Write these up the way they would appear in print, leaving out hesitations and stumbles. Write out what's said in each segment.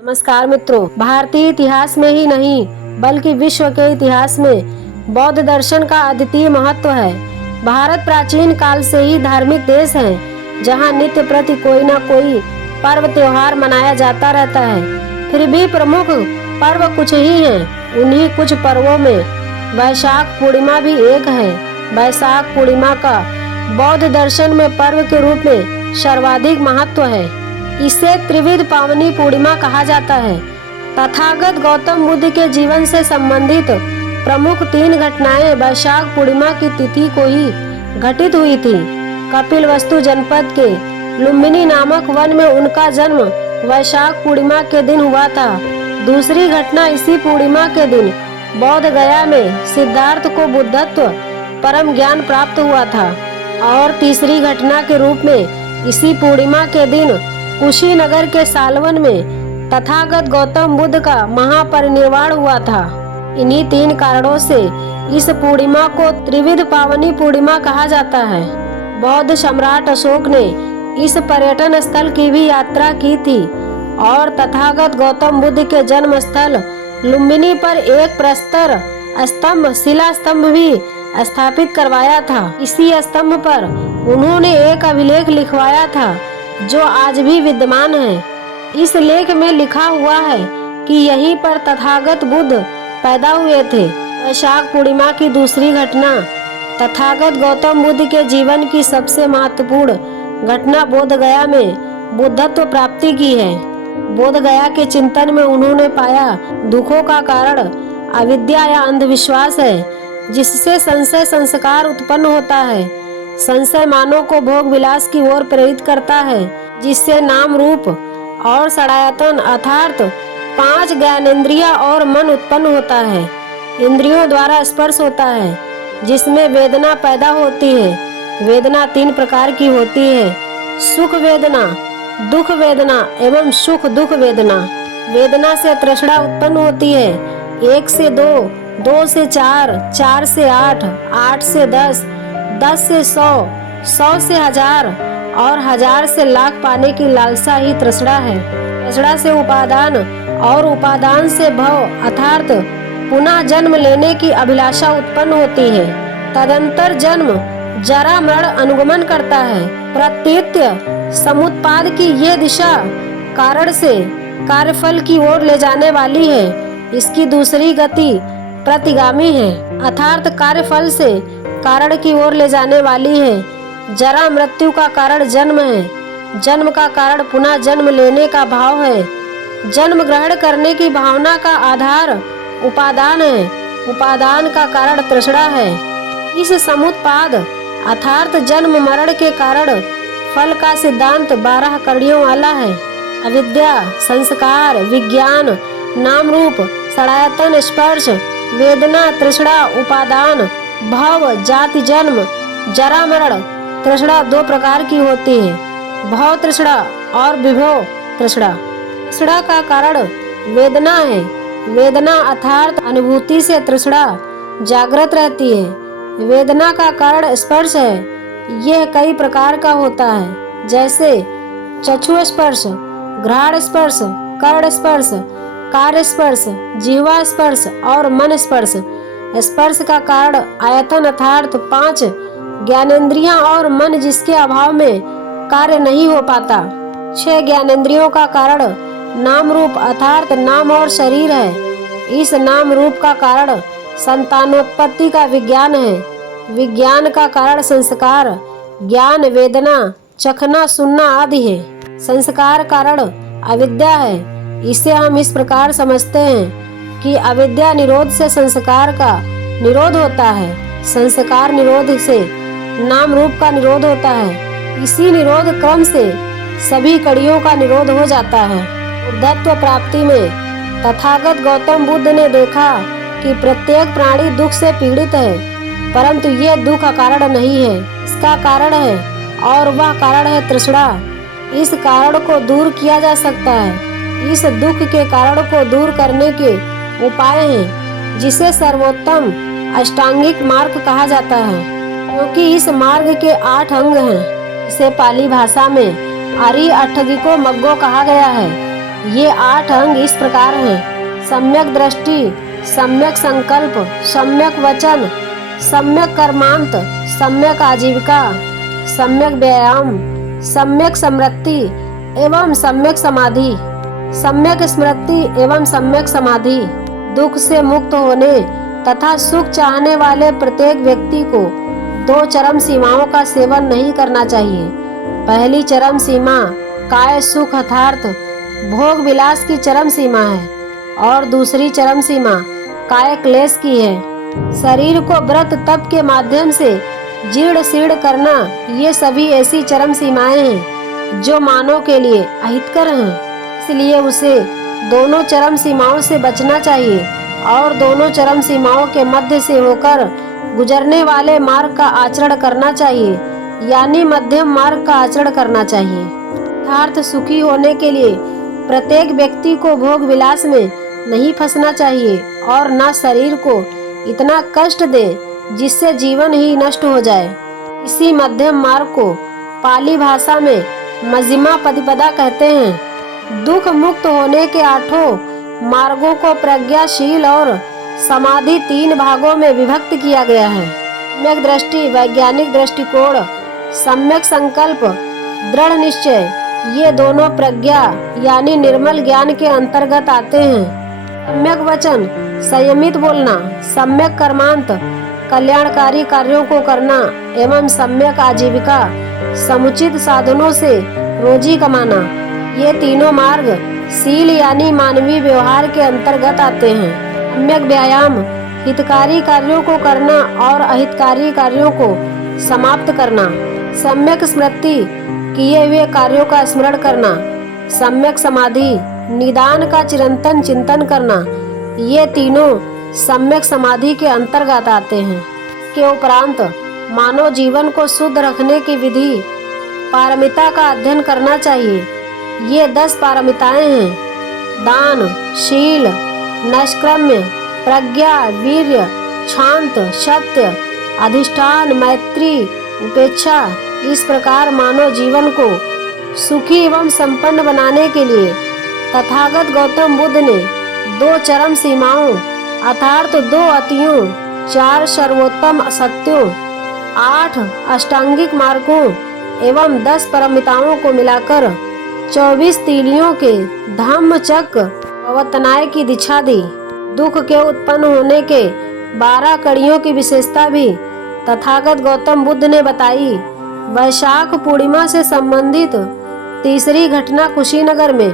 नमस्कार मित्रों, भारतीय इतिहास में ही नहीं बल्कि विश्व के इतिहास में बौद्ध दर्शन का अद्वितीय महत्व है। भारत प्राचीन काल से ही धार्मिक देश है, जहां नित्य प्रति कोई न कोई पर्व त्योहार मनाया जाता रहता है। फिर भी प्रमुख पर्व कुछ ही हैं। उन्हीं कुछ पर्वों में वैशाख पूर्णिमा भी एक है। वैशाख पूर्णिमा का बौद्ध दर्शन में पर्व के रूप में सर्वाधिक महत्व है। इसे त्रिविध पावनी पूर्णिमा कहा जाता है। तथागत गौतम बुद्ध के जीवन से संबंधित प्रमुख 3 घटनाएं वैशाख पूर्णिमा की तिथि को ही घटित हुई थी। कपिलवस्तु जनपद के लुम्बिनी नामक वन में उनका जन्म वैशाख पूर्णिमा के दिन हुआ था। दूसरी घटना इसी पूर्णिमा के दिन बोध गया में सिद्धार्थ को बुद्धत्व परम ज्ञान प्राप्त हुआ था। और तीसरी घटना के रूप में इसी पूर्णिमा के दिन कुशीनगर के सालवन में तथागत गौतम बुद्ध का महापरिनिर्वाण हुआ था। इन्हीं 3 कारणों से इस पूर्णिमा को त्रिविध पावनी पूर्णिमा कहा जाता है। बौद्ध सम्राट अशोक ने इस पर्यटन स्थल की भी यात्रा की थी और तथागत गौतम बुद्ध के जन्म स्थल लुम्बिनी पर एक प्रस्तर स्तंभ शिला स्तंभ भी स्थापित करवाया था। इसी स्तंभ पर उन्होंने एक अभिलेख लिखवाया था जो आज भी विद्यमान है। इस लेख में लिखा हुआ है कि यहीं पर तथागत बुद्ध पैदा हुए थे। वैशाख पूर्णिमा की दूसरी घटना तथागत गौतम बुद्ध के जीवन की सबसे महत्वपूर्ण घटना बोध गया में बुद्धत्व प्राप्ति की है। बोध गया के चिंतन में उन्होंने पाया दुखों का कारण अविद्या या अंधविश्वास है, जिससे संशय संस्कार उत्पन्न होता है। संशय मानव को भोग विलास की ओर प्रेरित करता है, जिससे नाम रूप और षडायतन अर्थात 5 ज्ञानेंद्रिया और मन उत्पन्न होता है। इंद्रियों द्वारा स्पर्श होता है, जिसमें वेदना पैदा होती है। वेदना 3 प्रकार की होती है: सुख वेदना, दुख वेदना एवं सुख दुख वेदना। वेदना से तृष्णा उत्पन्न होती है। 1 से 2, 2 से 4, 4 से 8, 8 से 10, 10 से 100, 100 से 1000 और 1000 से लाख पाने की लालसा ही तृष्णा है। तृष्णा से उपादान और उपादान से भव अर्थात पुनः जन्म लेने की अभिलाषा उत्पन्न होती है। तदंतर जन्म जरा मरण अनुगमन करता है। प्रत्येत्य समुत्पाद की ये दिशा कारण से कार्यफल की ओर ले जाने वाली है। इसकी दूसरी गति प्रतिगामी है अर्थात कार्यफल से कारण की ओर ले जाने वाली है। जरा मृत्यु का कारण जन्म है। जन्म का कारण पुनः जन्म लेने का भाव है। जन्म ग्रहण करने की भावना का आधार उपादान है। उपादान का कारण तृष्णा है। इस समुत्पाद अर्थात जन्म मरण के कारण फल का सिद्धांत 12 कड़ियों वाला है। अविद्या, संस्कार, विज्ञान, नाम रूप, षडायतन, स्पर्श, वेदना, तृष्णा, उपादान, भव, जाति, जन्म, जरा मरण। तृष्णा 2 प्रकार की होती है: भव तृष्णा और विभव तृष्णा। तृष्णा का कारण वेदना है। वेदना अर्थात अनुभूति से तृष्णा जागृत रहती है। वेदना का कारण स्पर्श है। यह कई प्रकार का होता है, जैसे चक्षु स्पर्श, घ्राण स्पर्श, कर्ण स्पर्श, कार्य स्पर्श, जिह्वा स्पर्श और मन स्पर्श। स्पर्श का कारण आयतन अर्थात 5 ज्ञानेंद्रियां और मन, जिसके अभाव में कार्य नहीं हो पाता। 6 ज्ञानेंद्रियों का कारण नाम रूप अर्थात नाम और शरीर है। इस नाम रूप का कारण संतानोत्पत्ति का विज्ञान है। विज्ञान का कारण संस्कार, ज्ञान, वेदना, चखना, सुनना आदि है। संस्कार कारण अविद्या है। इसे हम इस प्रकार समझते हैं कि अविद्या निरोध से संस्कार का निरोध होता है। संस्कार निरोध से नाम रूप का निरोध होता है। इसी निरोध क्रम से सभी कड़ियों का निरोध हो जाता है। बुद्धत्व प्राप्ति में तथागत गौतम बुद्ध ने देखा कि प्रत्येक प्राणी दुख से पीड़ित है, परंतु ये दुख का कारण नहीं है। इसका कारण है और वह कारण है तृष्णा। इस कारण को दूर किया जा सकता है। इस दुख के कारण को दूर करने के उपाय हैं, जिसे सर्वोत्तम अष्टांगिक मार्ग कहा जाता है, क्योंकि इस मार्ग के 8 अंग हैं। इसे पाली भाषा में अरि अष्टगिको मग्गो कहा गया है। ये 8 अंग इस प्रकार हैं: सम्यक दृष्टि, सम्यक संकल्प, सम्यक वचन, सम्यक कर्मांत, सम्यक आजीविका, सम्यक व्यायाम, सम्यक स्मृति एवं सम्यक समाधि। सम्यक स्मृति एवं सम्यक समाधि दुख से मुक्त होने तथा सुख चाहने वाले प्रत्येक व्यक्ति को 2 चरम सीमाओं का सेवन नहीं करना चाहिए। पहली चरम सीमा काय सुख अर्थात भोग विलास की चरम सीमा है और दूसरी चरम सीमा काय क्लेश की है। शरीर को व्रत तप के माध्यम से जीर्ण शीर्ण करना, ये सभी ऐसी चरम सीमाएं हैं जो मानव के लिए अहितकर हैं। इसलिए उसे दोनों चरम सीमाओं से बचना चाहिए और दोनों चरम सीमाओं के मध्य से होकर गुजरने वाले मार्ग का आचरण करना चाहिए, यानी मध्यम मार्ग का आचरण करना चाहिए। यथार्थ सुखी होने के लिए प्रत्येक व्यक्ति को भोग विलास में नहीं फंसना चाहिए और न शरीर को इतना कष्ट दे जिससे जीवन ही नष्ट हो जाए। इसी मध्यम मार्ग को पाली भाषा में मजिमा पतिपदा कहते हैं। दुख मुक्त होने के 8 मार्गों को प्रज्ञाशील और समाधि 3 भागों में विभक्त किया गया है। सम्यक दृष्टि वैज्ञानिक दृष्टिकोण, सम्यक संकल्प दृढ़ निश्चय, ये दोनों प्रज्ञा यानी निर्मल ज्ञान के अंतर्गत आते हैं। सम्यक वचन संयमित बोलना, सम्यक कर्मांत कल्याणकारी कार्यों को करना एवं सम्यक आजीविका समुचित साधनों से रोजी कमाना, ये तीनों मार्ग शील यानी मानवीय व्यवहार के अंतर्गत आते हैं। सम्यक व्यायाम हितकारी कार्यों को करना और अहितकारी कार्यों को समाप्त करना। सम्यक स्मृति किए हुए कार्यों का स्मरण करना। सम्यक समाधि निदान का चिरंतन चिंतन करना, ये तीनों सम्यक समाधि के अंतर्गत आते हैं। के उपरांत मानव जीवन को शुद्ध रखने की विधि पारमिता का अध्ययन करना चाहिए। ये 10 पारमिताएं हैं: दान, शील, नैष्कर्म्य, प्रज्ञा, वीर्य, शांत, सत्य, अधिष्ठान, मैत्री, उपेक्षा। इस प्रकार मानव जीवन को सुखी एवं संपन्न बनाने के लिए तथागत गौतम बुद्ध ने 2 चरम सीमाओं अर्थात 2 अतियों, 4 सर्वोत्तम सत्यों, 8 अष्टांगिक मार्गों एवं 10 परमिताओं को मिलाकर 24 तीलियों के धम्म चक्र प्रवर्तनाय की दीक्षा दी। दुख के उत्पन्न होने के 12 कड़ियों की विशेषता भी तथागत गौतम बुद्ध ने बताई। वैशाख पूर्णिमा से संबंधित तीसरी घटना कुशीनगर में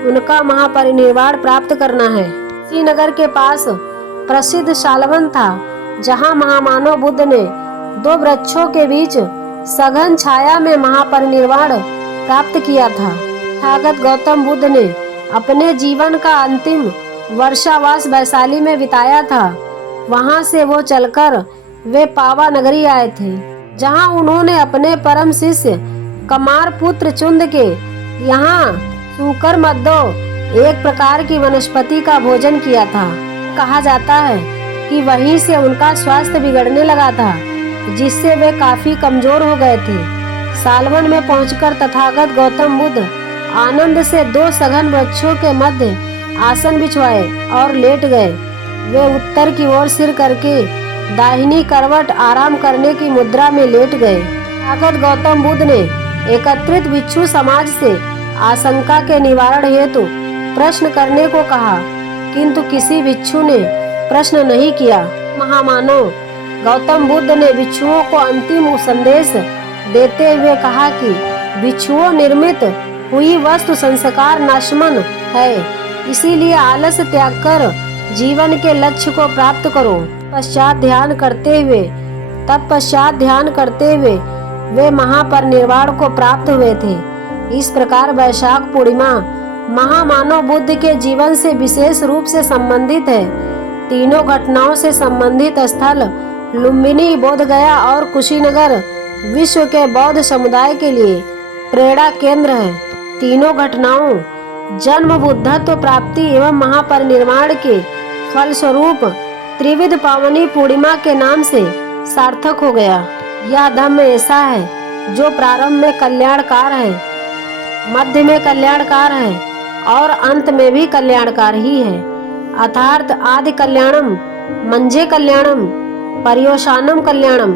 उनका महापरिनिर्वाण प्राप्त करना है। कुशीनगर के पास प्रसिद्ध शालवन था, जहाँ महामानव बुद्ध ने 2 वृक्षों के बीच सघन छाया में महापरिनिर्वाण प्राप्त किया था। तथागत गौतम बुद्ध ने अपने जीवन का अंतिम वर्षावास वैशाली में बिताया था। वहाँ से वो चलकर वे पावा नगरी आए थे, जहाँ उन्होंने अपने परम शिष्य कमार पुत्र चुंद के यहाँ सूकर मद्दो एक प्रकार की वनस्पति का भोजन किया था। कहा जाता है कि वहीं से उनका स्वास्थ्य बिगड़ने लगा था, जिससे वे काफी कमजोर हो गए थे। सालवन में पहुंचकर तथागत गौतम बुद्ध आनंद से 2 सघन वृक्षों के मध्य आसन बिछवाए और लेट गए। वे उत्तर की ओर सिर करके दाहिनी करवट आराम करने की मुद्रा में लेट गए। तथागत गौतम बुद्ध ने एकत्रित भिक्षु समाज से आशंका के निवारण हेतु प्रश्न करने को कहा, किंतु किसी भिक्षु ने प्रश्न नहीं किया। महामानव गौतम बुद्ध ने भिक्षुओं को अंतिम संदेश देते हुए कहा कि भिक्षुओं निर्मित हुई वस्तु संस्कार नाशमन है, इसीलिए आलस्य त्याग कर जीवन के लक्ष्य को प्राप्त करो। तत्पश्चात ध्यान करते हुए वे महापरिनिर्वाण को प्राप्त हुए थे। इस प्रकार वैशाख पूर्णिमा महामानव बुद्ध के जीवन से विशेष रूप से संबंधित है। तीनों घटनाओं से संबंधित स्थल लुम्बिनी, बोधगया और कुशीनगर विश्व के बौद्ध समुदाय के लिए प्रेरणा केंद्र है। तीनों घटनाओं जन्म, बुद्धत्व प्राप्ति एवं महापरिनिर्वाण के फलस्वरूप त्रिविध पावनी पूर्णिमा के नाम से सार्थक हो गया। यह धम्म ऐसा है जो प्रारंभ में कल्याणकार है, मध्य में कल्याणकार है और अंत में भी कल्याणकार ही है। अर्थात आदि कल्याणम, मंझे कल्याणम, पर्योशानम कल्याणम।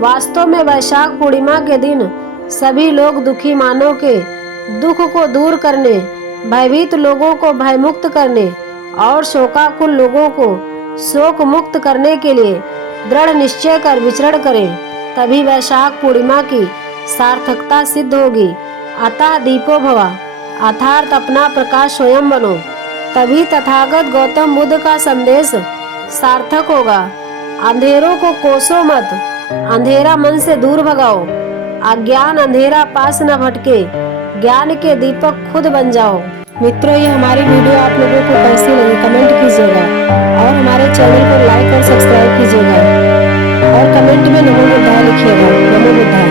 वास्तव में वैशाख पूर्णिमा के दिन सभी लोग दुखी मानव के दुख को दूर करने, भयभीत लोगों को भयमुक्त करने और शोकाकुल लोगों को शोक मुक्त करने के लिए दृढ़ निश्चय कर विचरण करें, तभी वैशाख पूर्णिमा की सार्थकता सिद्ध होगी। अतः दीपो भवा, अर्थात अपना प्रकाश स्वयं बनो, तभी तथागत गौतम बुद्ध का संदेश सार्थक होगा। अंधेरों को कोसो मत, अंधेरा मन से दूर भगाओ, अज्ञान अंधेरा पास न भटके, ज्ञान के दीपक खुद बन जाओ। मित्रों, ये हमारी वीडियो आप लोगों को कैसी लगी कमेंट कीजिएगा और हमारे चैनल को लाइक और सब्सक्राइब कीजिएगा और कमेंट में नमो बुद्धाय लिखिएगा। नमो बुद्धाय।